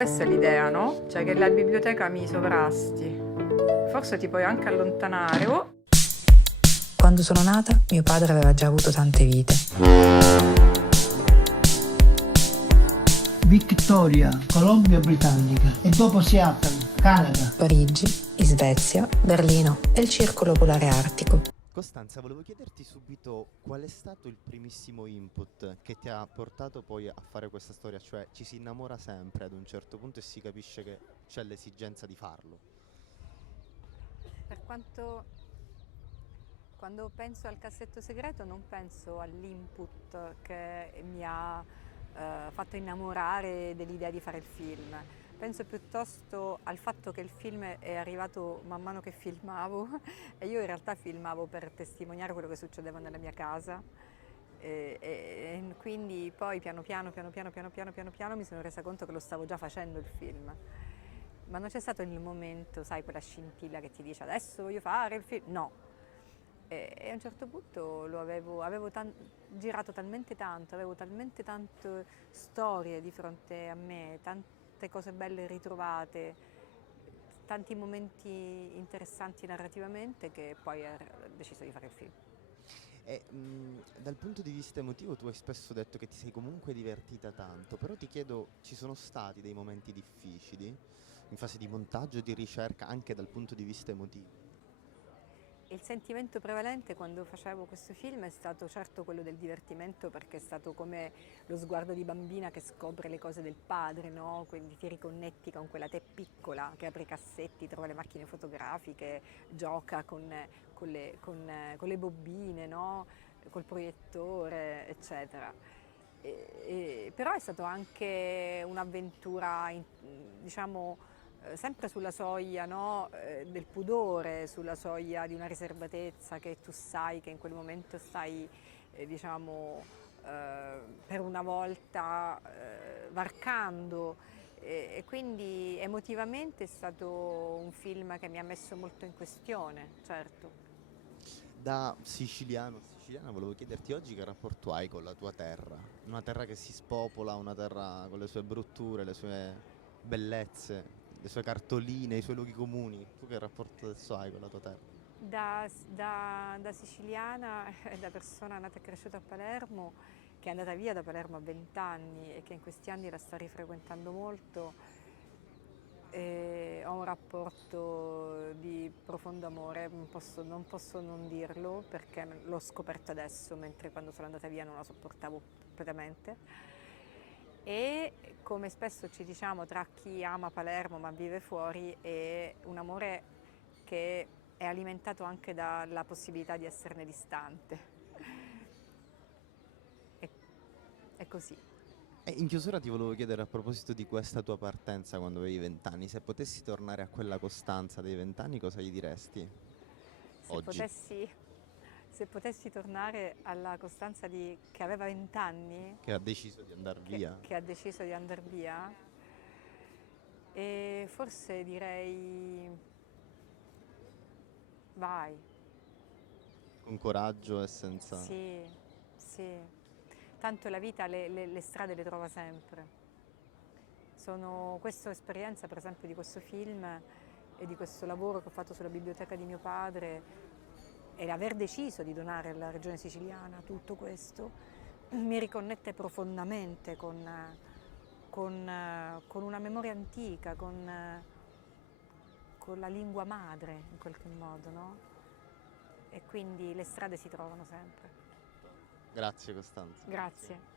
Questa è l'idea, no? Cioè che la biblioteca mi sovrasti. Forse ti puoi anche allontanare. Oh. Quando sono nata, mio padre aveva già avuto tante vite. Victoria, Colombia Britannica, e dopo Seattle, Canada. Parigi, Svezia, Berlino e il Circolo Polare Artico. Costanza, volevo chiederti subito qual è stato il primissimo input che ti ha portato poi a fare questa storia, cioè ci si innamora sempre ad un certo punto e si capisce che c'è l'esigenza di farlo. Per quanto... Quando penso al cassetto segreto non penso all'input che mi ha fatto innamorare dell'idea di fare il film. Penso piuttosto al fatto che il film è arrivato man mano che filmavo e io in realtà filmavo per testimoniare quello che succedeva nella mia casa e quindi poi piano piano mi sono resa conto che lo stavo già facendo il film. Ma non c'è stato il momento, sai, quella scintilla che ti dice adesso voglio fare il film. No. E a un certo punto avevo girato talmente tanto, avevo talmente tante storie di fronte a me, tante cose belle ritrovate, tanti momenti interessanti narrativamente che poi ho deciso di fare il film. E dal punto di vista emotivo tu hai spesso detto che ti sei comunque divertita tanto, però ti chiedo, ci sono stati dei momenti difficili in fase di montaggio, di ricerca, anche dal punto di vista emotivo? Il sentimento prevalente quando facevo questo film è stato certo quello del divertimento, perché è stato come lo sguardo di bambina che scopre le cose del padre, no? Quindi ti riconnetti con quella te piccola che apre i cassetti, trova le macchine fotografiche, gioca con le bobine, no? Col proiettore, eccetera. Però è stato anche un'avventura, diciamo, sempre sulla soglia, no? Del pudore, sulla soglia di una riservatezza che tu sai che in quel momento stai, diciamo, per una volta varcando e quindi emotivamente è stato un film che mi ha messo molto in questione, certo. Da siciliana, volevo chiederti oggi che rapporto hai con la tua terra? Una terra che si spopola, una terra con le sue brutture, le sue bellezze, le sue cartoline, i suoi luoghi comuni. Tu che rapporto adesso hai con la tua terra? Da siciliana, da persona nata e cresciuta a Palermo, che è andata via da Palermo a 20 anni e che in questi anni la sta rifrequentando molto, ho un rapporto di profondo amore, non posso non dirlo perché l'ho scoperto adesso, mentre quando sono andata via non la sopportavo completamente. E come spesso ci diciamo tra chi ama Palermo ma vive fuori, è un amore che è alimentato anche dalla possibilità di esserne distante. È, è così. E in chiusura ti volevo chiedere a proposito di questa tua partenza quando avevi 20 anni, se potessi tornare a quella Costanza dei 20 anni cosa gli diresti Se oggi? potessi, se potessi tornare alla Costanza che aveva 20 anni, Che ha deciso di andare via? che ha deciso di andare via, e forse direi vai, Con coraggio e senza... sì, sì, tanto la vita le strade le trova sempre. Questa esperienza per esempio di questo film e di questo lavoro che ho fatto sulla biblioteca di mio padre e l'aver deciso di donare alla regione siciliana tutto questo mi riconnette profondamente con una memoria antica, con la lingua madre in qualche modo, no? E quindi le strade si trovano sempre. Grazie Costanza. Grazie.